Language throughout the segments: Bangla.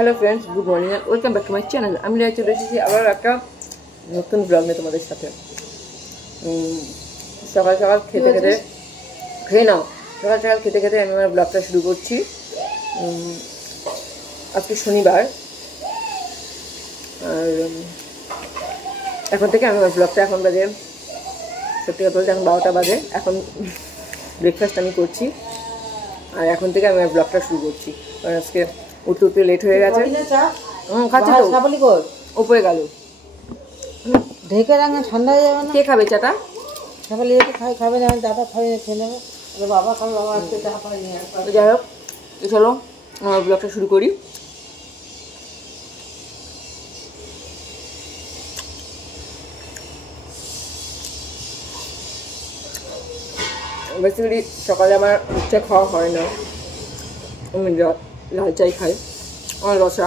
Hello friends, good morning and welcome back to my channel. আমি চলে এসেছি আবার একটা নতুন ব্লগ নিয়ে তোমাদের সাথে। সকাল সকাল খেতে খেতে খেয়ে নাও সকাল সকাল খেতে খেতে আমি আমার ব্লগটা শুরু করছি। আজকে শনিবার, আর এখন থেকে আমি আমার ব্লগটা এখন বাজে, সত্যি কথা বলতে এখন 12টা বাজে। এখন ব্রেকফাস্ট আমি করছি, আর এখন থেকে আমি আমার ব্লগটা শুরু করছি। কারণ আজকে উঠতে উঠতে লেট হয়ে গেছে। খাচ্ছি তো, উপরে গেল ঢেকে রাঙা ঠান্ডা হয়ে যাবে না। কে খাবে চাটা? সকালে খাবে না, দাদা খাবে না, খেয়ে নেবে। বাবা খাবে, বাবা আজকে চা পাইনি। যাই হোক, চলো আমার ব্লগটা শুরু করি। বেসিক্যালি সকালে আমার চা খাওয়া হয় না, আমি লাল চাই খাই, আমার রসা।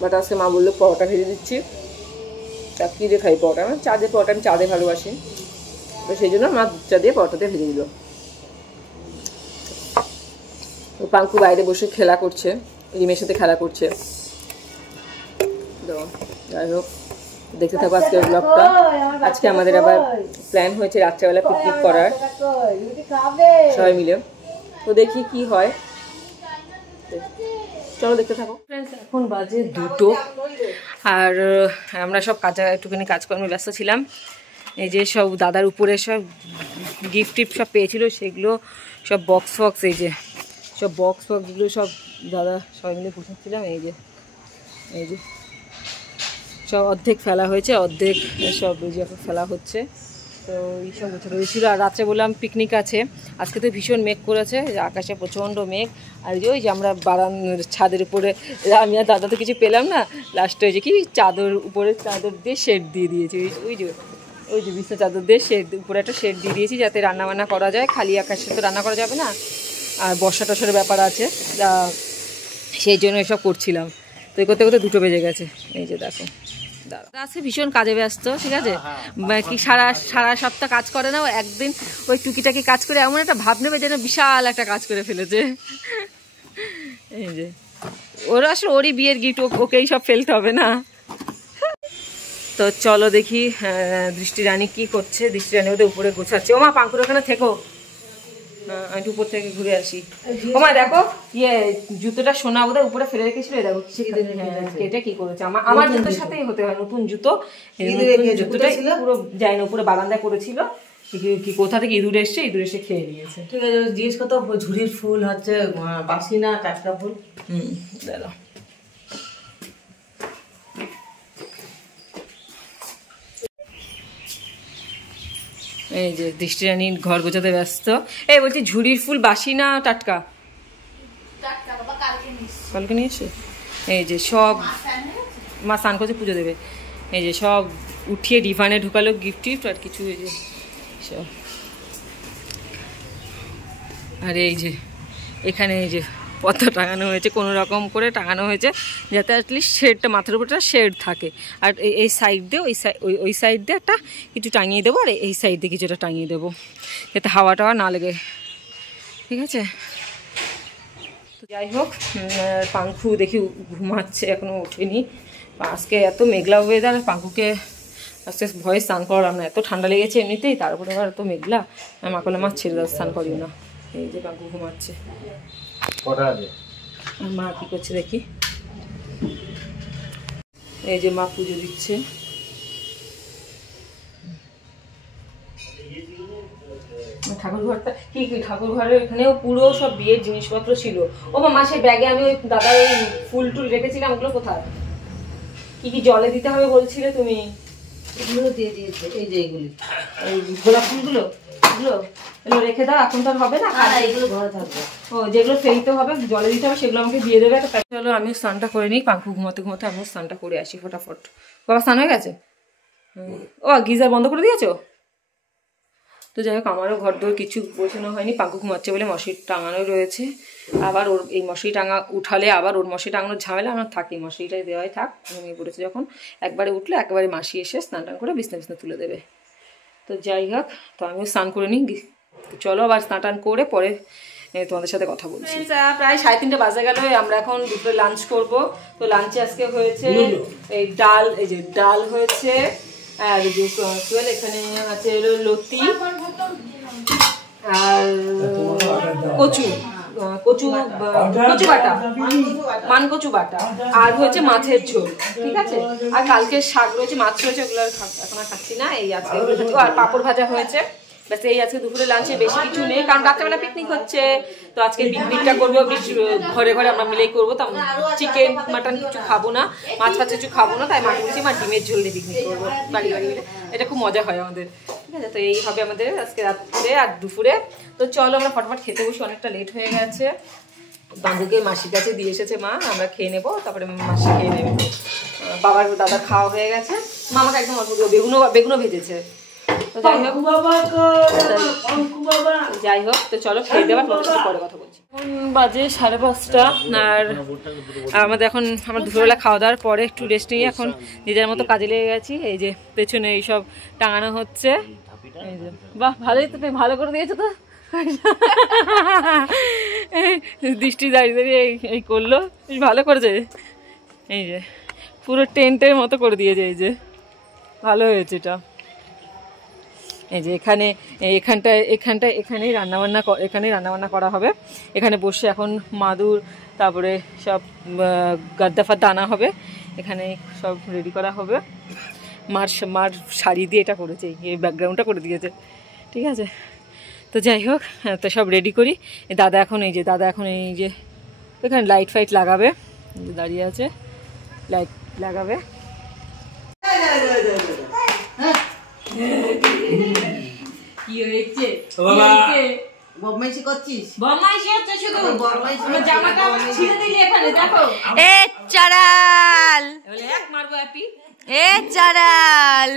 বাট আজকে মা বললো পরোটা ভেজে দিচ্ছি, চা কী দিয়ে খাই পরোটা, না চা দিয়ে পরোটা, আমি চা দিয়ে ভালোবাসি, তো সেই জন্য মা চা দিয়ে পরোটা দিয়ে ভেজে দিল। পাঙ্কু বাইরে বসে খেলা করছে, রিমের সাথে খেলা করছে। তো যাই হোক, দেখতে থাকো আজকের ব্লগটা। আজকে আমাদের আবার প্ল্যান হয়েছে রাত্রেবেলা পিকনিক করার সবাই মিলে, তো দেখি কি হয়, চলো দেখতে থাকো। ফ্রেন্ডস, এখন বাজে 2টো, আর আমরা সব একটুখানি কাজকর্মে ব্যস্ত ছিলাম। এই যে সব দাদার উপরে সব গিফট টিফট সব পেয়েছিল, সেগুলো সব বক্স এই যে সব বক্সগুলো সব দাদা সবাই মিলে গুছাচ্ছিলাম। এই যে সব অর্ধেক ফেলা হয়েছে, অর্ধেক সব ফেলা হচ্ছে। তো এইসব গোছানো হয়েছিল। আর রাত্রে বললাম পিকনিক আছে, আজকে তো ভীষণ মেঘ করেছে, আকাশে প্রচণ্ড মেঘ। আর ওই যে আমরা ছাদের উপরে, আমি আর দাদা তো কিছু পেলাম না, লাস্টে ওই যে কি চাদর উপরে চাদর দিয়ে শেড দিয়ে দিয়েছি, ওই যে বিছনা চাদর দিয়ে শেড উপরে একটা শেড দিয়ে দিয়েছি, যাতে রান্নাবান্না করা যায়। খালি আকাশে তো রান্না করা যাবে না, আর বর্ষা টর্ষার ব্যাপার আছে, সেই জন্য এসব করছিলাম। তো এই করতে করতে 2টো বেজে গেছে। এই যে দেখো দাদা আছে ভীষণ কাজে ব্যস্ত, ঠিক আছে, কি সারা সপ্তাহ কাজ করে না, একদিন ওই টুকিটাকি কাজ করে এমন একটা ভাব নেবে যেন বিশাল একটা কাজ করে ফেলেছে। এই যে ওরা আসলে ওরই বিয়ের গিফট, ওকেই সব ফেলতে হবে না। তো চলো দেখি দৃষ্টি রানী কি করছে। দৃষ্টি রানী ওদের উপরে গোছাচ্ছে। ওমা পাঙ্কুর ওখানে থেকো, আমি উপর থেকে ঘুরে আসি। ওমা দেখো, জুতোটা সোনা বোধহয় উপরে ফেলে রেখেছিল, দেখো কেটে কি করেছে। আমার জুতোর সাথেই হতে হয়, নতুন জুতো, জুতোটাই পুরো যায় না, উপরে বারান্দায় করেছিল, কি কোথা থেকে ইঁদুর এসে খেয়ে নিয়েছে। ঠিক আছে, জিজ্ঞেস করতো ঝুড়ির ফুল হচ্ছে বাসি না টাটকা ফুল। দাদা এই যে দৃষ্টি রানী ঘর গোছাতে ব্যস্ত। এই বলছি, ঝুড়ির ফুল বাসি না টাটকা? কালকে নিয়ে এসে এই যে সব মা স্নান করছে, পুজো দেবে। এই যে সব উঠিয়ে ডিভানে ঢুকালো গিফট টিফট আর কিছু, এই যে সব। আর এই যে এখানে এই যে পর্দা টাঙানো হয়েছে, কোনো রকম করে টাঙানো হয়েছে, যাতে অ্যাটলিস্ট শেডটা মাথার উপরটা শেড থাকে। আর এই সাইড দিয়ে ওই সাইড দিয়ে একটা কিছু টাঙিয়ে দেবো, আর এই সাইড দিয়ে কিছুটা টাঙিয়ে দেবো, যাতে হাওয়া টাওয়া না লেগে, ঠিক আছে। তো যাই হোক, পাঙ্কু দেখি ঘুমাচ্ছে, এখনও ওঠেনি। আজকে এত মেঘলা ওয়েদার, পাঙ্কুকে আজকে ভয়ে স্নান করালাম না, এত ঠান্ডা লেগেছে এমনিতেই, তারপরে আবার এত মেঘলা। মা করলে মা ছেড়ে দাও, স্নান করিও না। এই যে পাঙ্কু ঘুমাচ্ছে, মা কি করছে দেখি। এই যে মা পুজো দিচ্ছে। ঠাকুর ঘরটা কি ঠাকুর ঘরের এখানেও পুরো সব বিয়ের জিনিসপত্র ছিল। ও মা, সেই ব্যাগে আমি ওই দাদার ওই ফুল টুল রেখেছিলাম, ওগুলো কোথায়? কি জলে দিতে হবে বলছিলে তুমি? এগুলো দিয়ে দিয়েছে, এই যে এইগুলি, এই গোলাপ ফুলগুলো, এগুলো রেখে দাও, এখন তো আর হবে না, এগুলো ঘরে থাকবে। ও যেগুলো ফেলতে হবে, জলে দিতে হবে, সেগুলো আমাকে দিয়ে দেবে। চলো আমিও স্নানটা করে নিই, পাঙ্কু ঘুমাতে ঘুমাতে আমিও স্নানটা করে আসি ফটাফট। বাবা স্নান হয়ে গেছে? ও গিজার বন্ধ করে দিয়েছো? তো যাই হোক, আমারও ঘর দোর কিছু গোছানো হয়নি, পাঙ্কু ঘুমাচ্ছে বলে মশারি টাঙানো রয়েছে। আবার ওর এই মশারি উঠালে আবার ওর মশারি টাঙানোর ঝামেলা আমার থাকে, মশারিটাই দেওয়াই থাক। ঘুমিয়ে পড়েছে যখন, একবারে উঠলে একেবারে মাসি এসে স্নান টান করে বিছনা তুলে দেবে। তো যাই হোক, তো আমিও স্নান করে নিই। চলো আবার স্নান টান করে পরে তোমাদের সাথে কথা বলছি। প্রায় 3:30 বাজে গেল, আমরা এখন দুপুরে লাঞ্চ করব। তো লাঞ্চে আজকে হয়েছে এই ডাল, এই যে ডাল হয়েছে, আর এখানে আছে লতি আর কচু কচু কচু বাটা, মান কচু বাটা, আর হচ্ছে মাছের ঝোল, ঠিক আছে। আর কালকে শাক রয়েছে, মাছ রয়েছে, ওগুলো এখন আর খাচ্ছি না। এই আজকে আর পাঁপড় ভাজা হয়েছে, ব্যাস এই আজকে দুপুরে লাঞ্চে বেশি কিছু নেই, কারণ রাত্রেবেলা পিকনিক হচ্ছে। তো আজকে পিকনিকটা করবো ঘরে ঘরে আমরা মিলেই করবো। তো চিকেন মাটন কিছু খাবো না, মাছ ফাছ কিছু খাবো না, তাই মাটন কিছু আর ডিমের ঝোল দিয়ে পিকনিক করবো বাড়ি বাড়ি মিলে। এটা খুব মজা হয় আমাদের, ঠিক আছে। তো এই হবে আমাদের আজকে রাত্রে আর দুপুরে। তো চলো আমরা ফটাফট খেতে বসি, অনেকটা লেট হয়ে গেছে। বাবুকে মাসির কাছে দিয়ে এসেছে মা, আমরা খেয়ে নেবো, তারপরে মাসি খেয়ে নেবে। বাবার দাদা খাওয়া হয়ে গেছে, মামাকে একদম অল্প বেগুনও ভেজেছে। তো যাই হোক, তো চলো খেয়ে দেওয়া, তোমাদের সাথে পরে কথা বলছি। বাজে 5:30, আর আমাদের এখন আমার দুপুরবেলা খাওয়া দাওয়ার পরে একটু রেস্ট নিয়ে এখন নিজের মতো কাজে লেগে গেছি। এই যে পেছনে এইসব টাঙানো হচ্ছে, এই যে বাহ ভালোই তো, তুমি ভালো করে দিয়েছো তো। দৃষ্টি দাঁড়িয়ে দাঁড়িয়ে এই করলো, বেশ ভালো করেছে। এই যে পুরো টেন্টের মতো করে দিয়েছে, এই যে ভালো হয়েছে এটা। এই যে এখানেই রান্নাবান্না করা হবে। এখানে বসে এখন মাদুর, তারপরে সব গাদ্দা ফাদ্দা আনা হবে, এখানে সব রেডি করা হবে। মার শাড়ি দিয়ে এটা করেছে, এই ব্যাকগ্রাউন্ডটা করে দিয়েছে, ঠিক আছে। তো যাই হোক, তো সব রেডি করি। দাদা এখন এই যে এখানে লাইট ফাইট লাগাবে, দাঁড়িয়ে আছে, লাইট লাগাবে। কি হয়েছে? বদমাইশি করছিস? বদমাইশি হচ্ছে শুধু, আমার জামাটা ছিঁড়ে দিলি এখানে, দেখো। এ চাড়াল, বলে এক মারবো অ্যাপি, এ চাড়াল।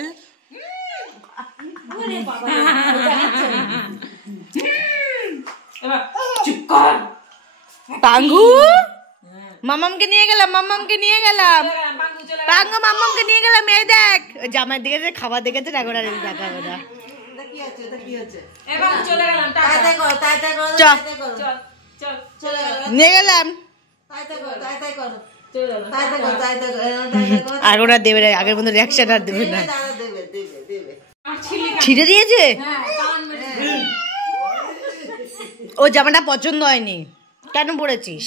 এবার চুপ কর। পাঙ্গু মামামকে নিয়ে গেলাম, পাঙ্গু মামামকে নিয়ে গেলাম। এই দেখ জামার দিকে খাবার দেখেছে না, গোড়া দেখাবো না। নিয়ে গেলাম আর ওরা দেবে না, আগের মতো রিয়াকশন আর দেবে না। ছিঁড়ে দিয়েছে, ও জামাটা পছন্দ হয়নি, কেন পড়েছিস?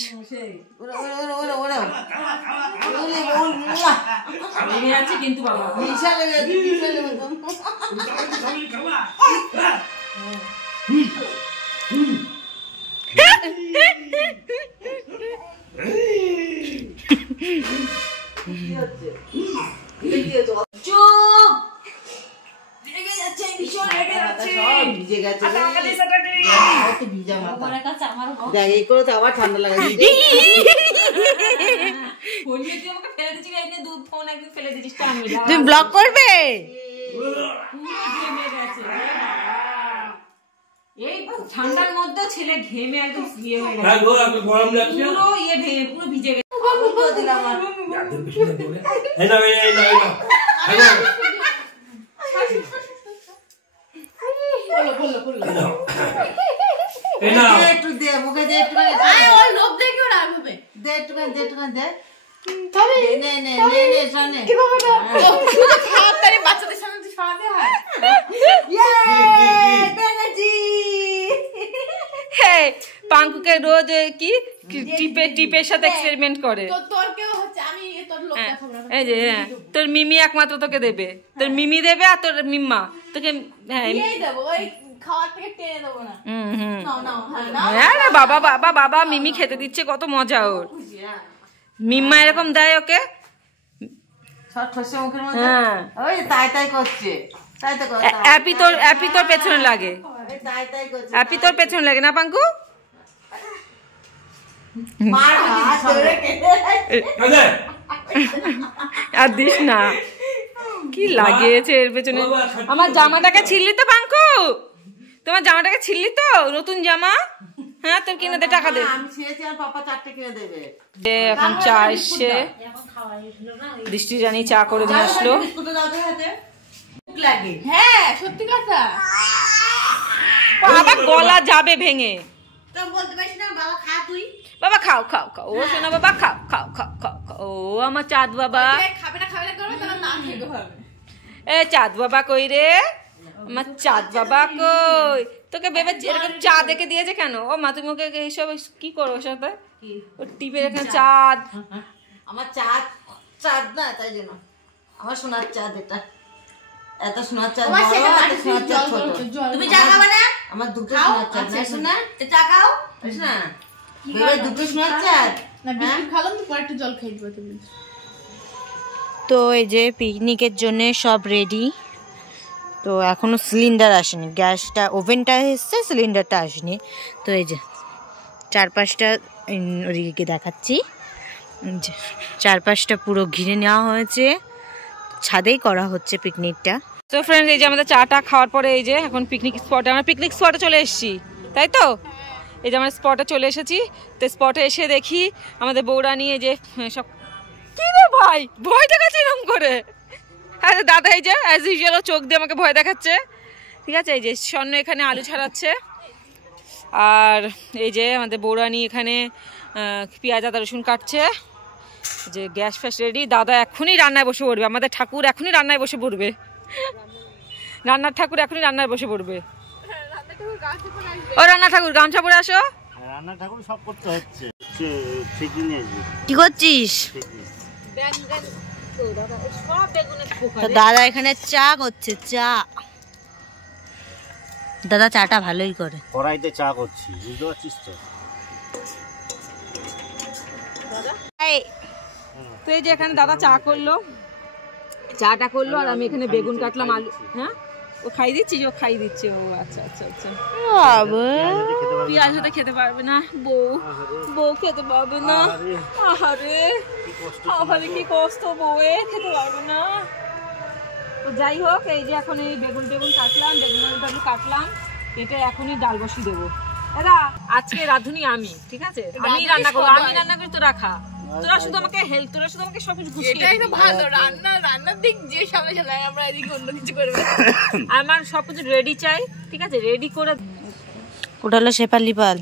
কিন্তু বাবা আবার ঠান্ডা লাগে। তুমি ব্লগ করবে? এই ঠান্ডার মধ্যে ছেলে ঘেমে একদম ইয়ে হয়ে গেছে, পুরো ইয়ে ভেঙে পুরো ভিজে গেছে। একটু দে মুখে দে, একটু লোভ দেখে ওরা আসবে, দে একটু দে। বাচ্চাদের সামনে সরাতে হয়। পাঙ্কুকে রোজ কি টিপের সাথে এক্সপেরিমেন্ট করে। এই যে তোর মিমি একমাত্র তোকে দেবে, তোর মিমি দেবে আর তোর মিম্মা তোকে। হ্যাঁ বাবা বাবা বাবা মিমি খেতে দিচ্ছে, কত মজা ওর। মিম্মা এরকম দেয় ওকে, হ্যাঁ ওই তাই করছে। অ্যাপি তোর পেছনে লাগে, অ্যাপি তোর পেছনে লাগে না পাঙ্কু? আর দিস না, কি লাগিয়েছে এর পেছনে। আমার জামাটাকে ছিললি তো পাঙ্কু? তোমার জামাটাকে ছিললি তো? নতুন জামা, হ্যাঁ তোর কিনে দে, টাকা দে। এখন চা এসছে, দৃষ্টি জানি চা করে নিয়ে আসলো। হ্যাঁ সত্যি কথা, আবার গলা যাবে ভেঙে। বলতে পারিস না বাবা খা তুই। বাবা খাও খাও খাও, ও শোনা বাবা খাও খাও খাও খাও খাও, ও আমার চাঁদ বাবা। খাবে না করবে তাহলে না খেতে হবে। এ চাঁদ বাবা কই রে, আমার চাঁদ বাবা কই? তোকে ভেবে এরকম চা দেখে দিয়েছে কেন? ও মা তুমি ওকে এইসব কি করো ওর সাথে? ও টিপে এখানে চাঁদ। আমার চাঁদ চাঁদ না, তাই জন্য আমার সোনার চাঁদ এটা। এত সোনার চাঁদ বড়, এত সোনার চাঁদ ছোট। তুমি চা খাবে না? আমার দুটো সোনার চাঁদ না সোনা, চা খাও না বেবে দুটো সোনার চাঁদ। না বিস্কুট খালাম তো পরে একটু জল খাই দিবা তুমি। তো এই যে পিকনিকের জন্য সব রেডি। তো এখনো সিলিন্ডার আসেনি, গ্যাসটা ওভেনটা এসছে, সিলিন্ডারটা আসেনি। তো এই যে চারপাশটা ওদিকে দেখাচ্ছি, যে চারপাশটা পুরো ঘিরে নেওয়া হয়েছে, ছাদেই করা হচ্ছে পিকনিকটা। তো ফ্রেন্ডস এই যে আমাদের চাটা খাওয়ার পরে এই যে এখন পিকনিক স্পটে, আমরা পিকনিক স্পটে চলে এসেছি, তাই তো? এই যে আমরা স্পটে চলে এসেছি। তো স্পটে এসে দেখি আমাদের বউরা নিয়ে যে সব, কি রে ভাই ভয় দেখাচ্ছে এরকম করে? হ্যাঁ দাদা এই যে অ্যাজ ইউজুয়াল চোখ দিয়ে আমাকে ভয় দেখাচ্ছে, ঠিক আছে? এই যে স্বর্ণ এখানে আলু ছাড়াচ্ছে, আর এই যে আমাদের বউরা নিয়ে এখানে পেঁয়াজ আদা রসুন কাটছে। যে গ্যাস ফ্যাস রেডি, দাদা এখনই রান্নায় বসে পড়বে, আমাদের ঠাকুর এখনই রান্নায় বসে পড়বে, রান্নার ঠাকুর এখনই রান্নায় বসে পড়বে। ও রান্না ঠাকুর গামছা পরে আসো। রান্না ঠাকুর সব করতে হচ্ছে। কি করছিস? তো দাদা এখানে চা করছে, চা। দাদা চাটা ভালোই করে। কড়াইতে চা করছি, বুঝতে পারছিস তো? তো এই যে এখানে দাদা চা করলো, চাটা করলো, আর আমি এখানে বেগুন কাটলাম, আলু। হ্যাঁ ও খাই দিচ্ছি, ও খাই দিচ্ছে। ও আচ্ছা আচ্ছা আচ্ছা। পেঁয়াজ হতে খেতে পারবে না বউ, বউ খেতে পারবে না। আহারে আহারে কি কষ্ট, বউয়ে খেতে পারবে না। তো যাই হোক, এই যে এখন এই বেগুন কাটলাম, বেগুন আলু কাটলাম, এটা এখনই ডাল বসিয়ে দেবো। দাদা আজকে রাঁধুনি আমি, ঠিক আছে? আমি রান্না করবো, আমি রান্না করি, তোরা খা। তোরা শুধু আমাকে হেল্প, তোরা শুধু আমাকে সবকিছু গুছিয়ে দিবি। এটাই তো ভালো, রান্নার দিক যে সামনে চালাই, আমরা এদিকে অন্য কিছু করবো। আমার সবকিছু রেডি চাই, ঠিক আছে? রেডি করে। ওটা হলো শেফালি পাল,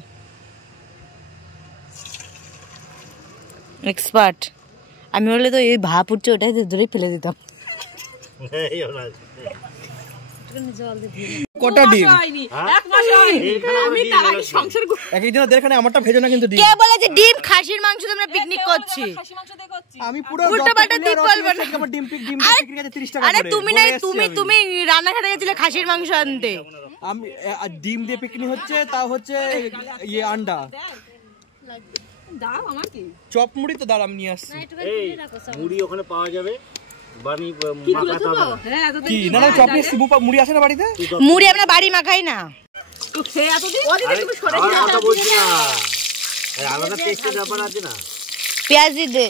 এক্সপার্ট। আমি হলে তো এই ভাপ উঠছে ওটাই ধরেই ফেলে দিতাম। কটা ডিম? এক মাস হয়নি। আমি তার আগে সংসার একজনের দেখানে আমারটা ভেজো না কিন্তু ডিম। কে বলেছে ডিম খাসির মাংস দিয়ে আমরা পিকনিক করছি? খাসি মাংস দিয়ে করছি। আমি পুরো উল্টোপাল্টা ডিম বলবো না। আমার ডিম বিক্রি আছে 30 টাকা করে। আরে তুমি নাই, তুমি রান্নাঘাটে গেছিলে খাসির মাংস আনতে। আমি ডিম দিয়ে পিকনিক হচ্ছে, তা হচ্ছে ইয়ে আন্ডা দাও আমার কি চপ মুড়ি তো দাঁড়া আমি নিয়ে আসছি। এই মুড়ি ওখানে পাওয়া যাবে, বানি মাখাতে হবে না। হ্যাঁ এতদিন কি না না চপ নিয়ে আসছি, মুড়ি আছে না বাড়িতে? মুড়ি আমরা বাড়ি মাখাই না। তো খেয়ে এতদিন আরে কথা বলছি না, এই আলাদা টেস্টের ব্যাপার আছে না। পেঁয়াজ দিয়ে দে।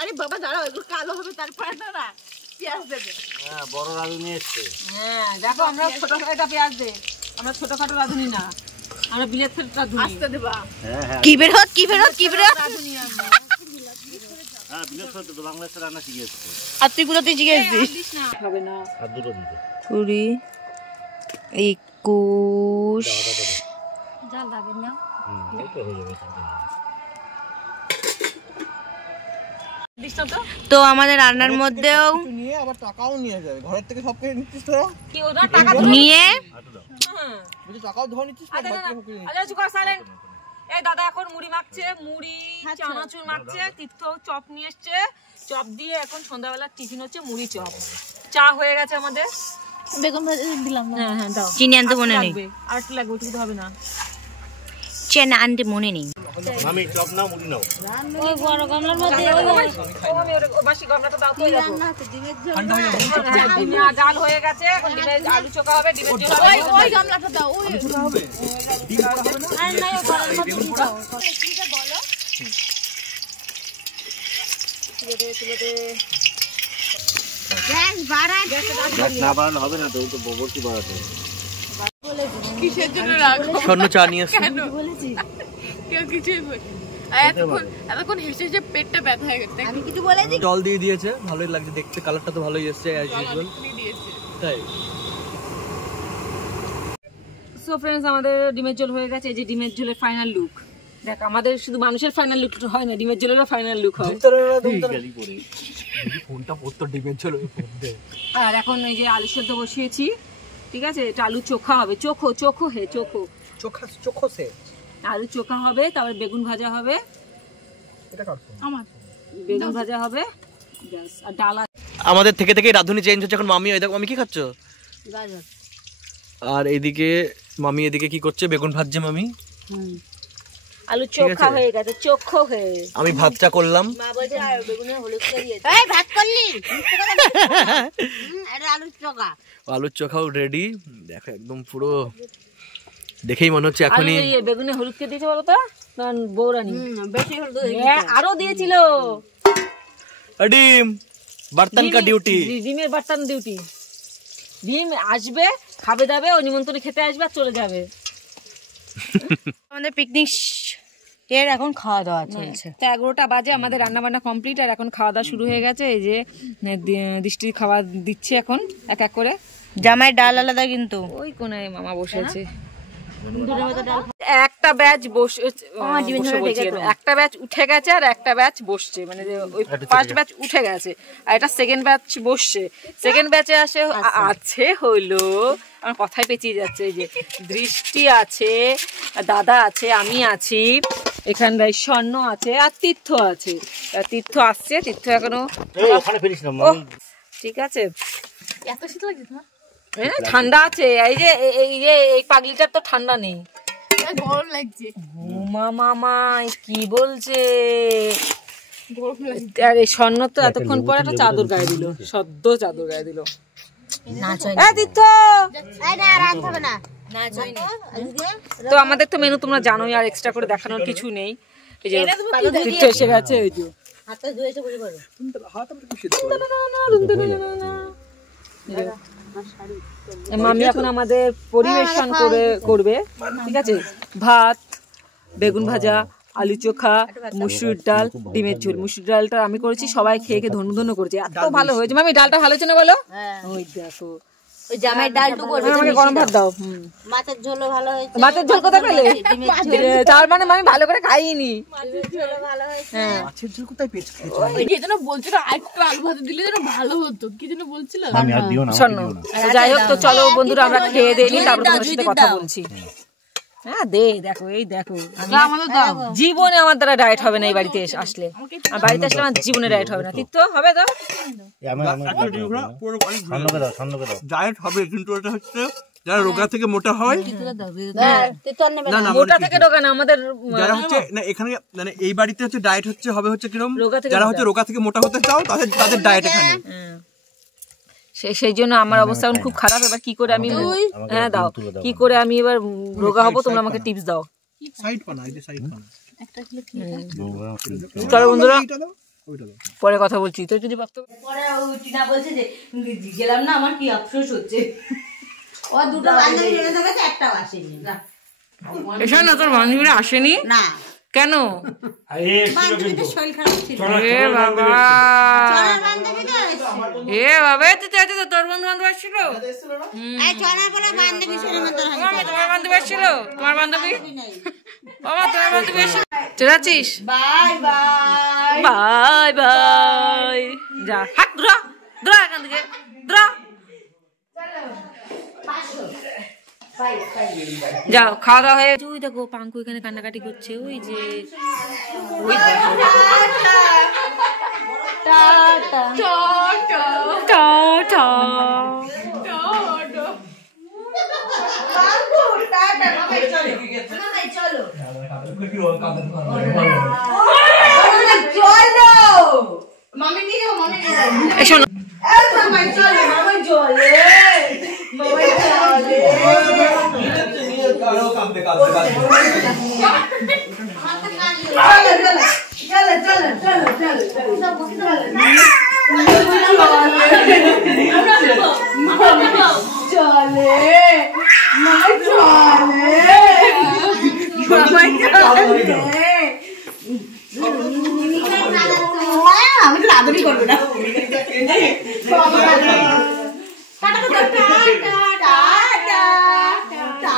আরে বাবা দাঁড়াও, এগুলো কালো হবে, তারপরে না পেঁয়াজ দেবে। হ্যাঁ বড় রাঁধুনি এসছে। হ্যাঁ দেখো আমরা ছোটখাটো পেঁয়াজ দে, আমরা ছোটখাটো রাঁধুনি না, আমরা বিলেত রাঁধুনি। আস্তে দেবা। হ্যাঁ হ্যাঁ কি বের হত, কি বের হত, কি বের হত। হ্যাঁ বিলেত তো বাংলাদেশের রান্না শিখে এসছে। আর তুই কোথাতে শিখেছিস? খাবে না। আর দুটো দিতে 20, 21। জাল লাগে না। এই তো হয়ে যাবে। তো আমাদের রান্নার মধ্যেও একটু নিয়ে আবার টাকাও নিয়ে যাবে, ঘরের থেকে সব কিছু নিচ্ছিস তোরা? কি ওরা টাকা নিয়ে হ্যাঁ বুঝি টাকাও ধরে নিচ্ছিস না, আরে ঘর না থেকে সব কিছু আরে চুপ কর সাইলেন্ট। এই দাদা এখন মুড়ি মাখছে, মুড়ি চানাচুর মাখছে, তীর্থ চপ নিয়ে এসছে, চপ দিয়ে এখন সন্ধ্যাবেলা টিফিন হচ্ছে মুড়ি চপ। চা হয়ে গেছে আমাদের, বেগুন ভাজি দিলাম না। হ্যাঁ হ্যাঁ দাও। চিনি আনতে মনে নেই, আর একটু লাগবে, ওটুকু তো হবে না। চেনা আনতে মনে নেই। আমি চপ নাও মুড়ি নাও। ওই বড় গামলার মধ্যে ও বাসি গামলাটা দাও তো যাবো। হ্যাঁ, ডাল হয়ে গেছে, এখন ডিমের আলু চোখা হবে, ডিমের ঝোল হবে। ওই গামলাটা দাও। ওই হবে ডিম করা হবে না? আর নাই ওই গরমের মধ্যে দিয়ে দাও। গ্যাস না বাড়ালে হবে না তো, ওই তো ববরটি বাড়াতে হবে। কিসের জন্য রাখো? স্বর্ণ চা নিয়ে আসছি। কেন কেউ কিছুই বলে এতক্ষণ হেসে হেসে পেটটা ব্যথা হয়ে গেছে। আমি কিছু বলেছি? জল দিয়ে দিয়েছে, ভালোই লাগছে দেখতে, কালারটা তো ভালোই এসেছে অ্যাজ ইউজুয়াল। দিয়েছে। তাই সো ফ্রেন্ডস, আমাদের ডিমের ঝোল হয়ে গেছে। এই যে ডিমের ঝোলের ফাইনাল লুক। দেখ, আমাদের শুধু মানুষের ফাইনাল লুক হয় না, ডিমের ঝোলেরও ফাইনাল লুক হয়। ফোনটা পড়তো ডিমের ঝোল। আর এখন এই যে আলু সেদ্ধ বসিয়েছি, ঠিক আছে? এটা আলু চোখা হবে, চোখো সে আলু চোখা হবে, তারপরে বেগুন ভাজা হবে, বেগুন ভাজা হবে, আর ডাল। আমাদের থেকে থেকে রাধুনি চেঞ্জ হচ্ছে। এখন মামি, ওই দেখো মামি কি খাচ্ছ? গাজর। আর এইদিকে মামি এদিকে কি করছে? বেগুন ভাজছে মামি। আলু চোখা হয়ে গেছে, চোখো হয়ে। আমি ভাতটা করলাম। মা বলছে আর বেগুনে হলুদ দিয়ে দিয়েছে। এই ভাত করলি? এটা আলুর চোখা। আলুর চোখাও রেডি। দেখো একদম পুরো দেখেই মনে হচ্ছে এখনই। বেগুনে হলুদ কে দিয়েছে বলো তো? বৌরানি বেশি হলুদ আরো দিয়েছিল। ডিম বর্তন কা ডিউটি, ডিমের বর্তন ডিউটি। ডিম আসবে, খাবে দাবে, ওই নিমন্ত্রণে খেতে আসবে আর চলে যাবে। আমাদের পিকনিক এর এখন খাওয়া দাওয়া চলছে। তো 11টা বাজে, আমাদের রান্না বান্না কমপ্লিট, আর এখন খাওয়া দাওয়া শুরু হয়ে গেছে। এই যে দৃষ্টির খাবার দিচ্ছে এখন এক এক করে। জামাই ডাল আলাদা কিন্তু। ওই কোনায় মামা বসেছে। একটা ব্যাচ একটা ব্যাচ উঠে গেছে আর একটা ব্যাচ বসছে, মানে ওই ফার্স্ট ব্যাচ উঠে গেছে আর এটা সেকেন্ড ব্যাচ বসছে। সেকেন্ড ব্যাচে আছে হলো, আমার কথাই পেঁচিয়ে যাচ্ছে। এই যে দৃষ্টি আছে, দাদা আছে, আমি আছি, এখানটায় স্বর্ণ আছে আর তীর্থ আছে। তীর্থ আসছে, তীর্থ এখনো ঠিক আছে। এত শীত লাগছে তোমার? ঠান্ডা আছে। এই যে এই পাগলিটার তো ঠান্ডা নেই, গরম লাগছে। মামা কি বলছে? আর এই স্বর্ণ তো এতক্ষণ পরে একটা চাদর গায়ে দিল, সদ্য চাদর গায়ে দিল। তো আমাদের তো মেনু তোমরা জানোই, আর এক্সট্রা করে দেখানোর কিছু নেই। এই যে তীর্থ এসে গেছে। ওই যে মামি এখন আমাদের পরিবেশন করবে, ঠিক আছে? ভাত, বেগুন ভাজা, আলু চোখা, মুসুর ডাল, ডিমের ঝোল। মুসুর ডালটা আমি করেছি, সবাই খেয়ে খেয়ে ধন্য ধন্য করেছে, এত ভালো হয়েছে। মামি ডালটা ভালো হয়েছে না বলো? ওই দেখো, ওই জামাই ডালটু করবে। আমাকে গরম ভাত দাও। মাছের ঝোলও ভালো হয়েছে। মাছের ঝোল কোথায় পেলে? তার মানে আমি ভালো করে খাইনি। মাছের ঝোলও ভালো হয়েছে। মাছের ঝোল কোথায় পেয়েছো? কি যেন বলছিল, আরেকটু আলু ভাত দিলে যেন ভালো হতো, কি যেন বলছিল। শোনো, যাই হোক, তো চলো বন্ধুরা আমরা খেয়ে দিয়ে নিই, তারপর তোমাদের সাথে কথা বলছি। হ্যাঁ দেখো, এই দেখো, জীবনে আমার দ্বারা ডায়েট হবে না এই বাড়িতে আসলে। আর বাড়িতে আসলে আমার জীবনে ডায়েট হবে না। তীর্থ হবে তো? ডায়েট হবে, কিন্তু এটা হচ্ছে যারা রোগা থেকে মোটা হয়, মোটা থেকে রোগা না, আমাদের যারা হচ্ছে না এখানে, মানে এই বাড়িতে হচ্ছে ডায়েট হবে কিরম, যারা হচ্ছে রোগা থেকে মোটা হতে চাও তাদের ডায়েট এখানে। সেই জন্য আমার অবস্থা এখন খুব খারাপ। এবার কি করে আমি, হ্যাঁ দাও, কি করে আমি এবার রোগা হবো, তোমরা আমাকে টিপস দাও। চলো বন্ধুরা, পরে কথা বলছি। তো যদি পরে টিনা বলছে যে গেলাম না, আমার কি আফসোস হচ্ছে। ও দুটো বান্ধবী রেখে গেছে, একটাও আসেনি। এসব না, তোর বান্ধবীরা আসেনি না কেন? বান্ধবীদের শরীর খারাপ ছিল। এ বাবা, বান্ধবীদের এ বাবা, তো তোর বন্ধু বান্ধব আসছিল? চলার পরে বান্ধবী তোমার বান্ধবী আসছিল? তোমার বান্ধবী, বাবা তোমার বান্ধবী আসছিল? চলে যাচ্ছিস? Bye bye bye bye. যা, হাত ধরা এখান থেকে, ধরা। যাও, খাওয়া দাওয়া হয়ে। ওই দেখো পাঙ্কু এখানে কান্নাকাটি করছে। ওই যে ওই শোনো, আমি তো আদরই করবো না। টাটা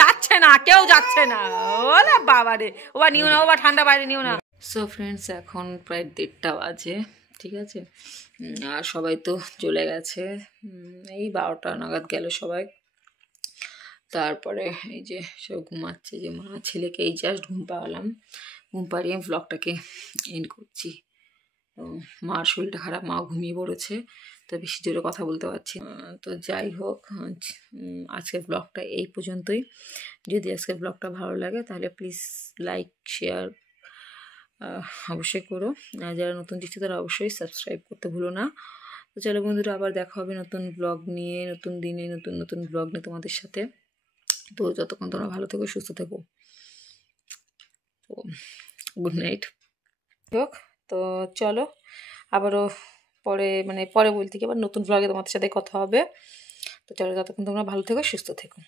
যাচ্ছে না, কেউ যাচ্ছে না। ওলা বাবা রে, ওবা নিও না, ওবা ঠান্ডা বাইরে নিও না। সো ফ্রেন্ডস, এখন প্রায় 1:30টা বাজে, ঠিক আছে। আর সবাই তো চলে গেছে, এই 12টা নাগাদ গেল সবাই। তারপরে এই যে সব ঘুমাচ্ছে, যে মা ছেলেকে এই জাস্ট ঘুম পাওয়ালাম, ঘুম পাড়িয়ে ব্লগটাকে এন্ড করছি। তো মার শরীরটা খারাপ, মা ঘুমিয়ে পড়েছে, তো বেশি জোরে কথা বলতে পারছি না। তো যাই হোক, আজকের ব্লগটা এই পর্যন্তই। যদি আজকের ব্লগটা ভালো লাগে তাহলে প্লিজ লাইক শেয়ার অবশ্যই করো, আর যারা নতুন দেখছো তারা অবশ্যই সাবস্ক্রাইব করতে ভুলো না। তো চলো বন্ধুরা, আবার দেখা হবে নতুন ব্লগ নিয়ে, নতুন দিনে নতুন নতুন ব্লগ নিয়ে তোমাদের সাথে। তো যতক্ষণ তোমরা ভালো থেকো, সুস্থ থেকো। তো গুড নাইট। হোক, তো চলো আবারও পরে বলতে কি আবার নতুন ব্লগে তোমাদের সাথে কথা হবে। তো চলো, ততক্ষণ তোমরা ভালো থেকো, সুস্থ থেকো।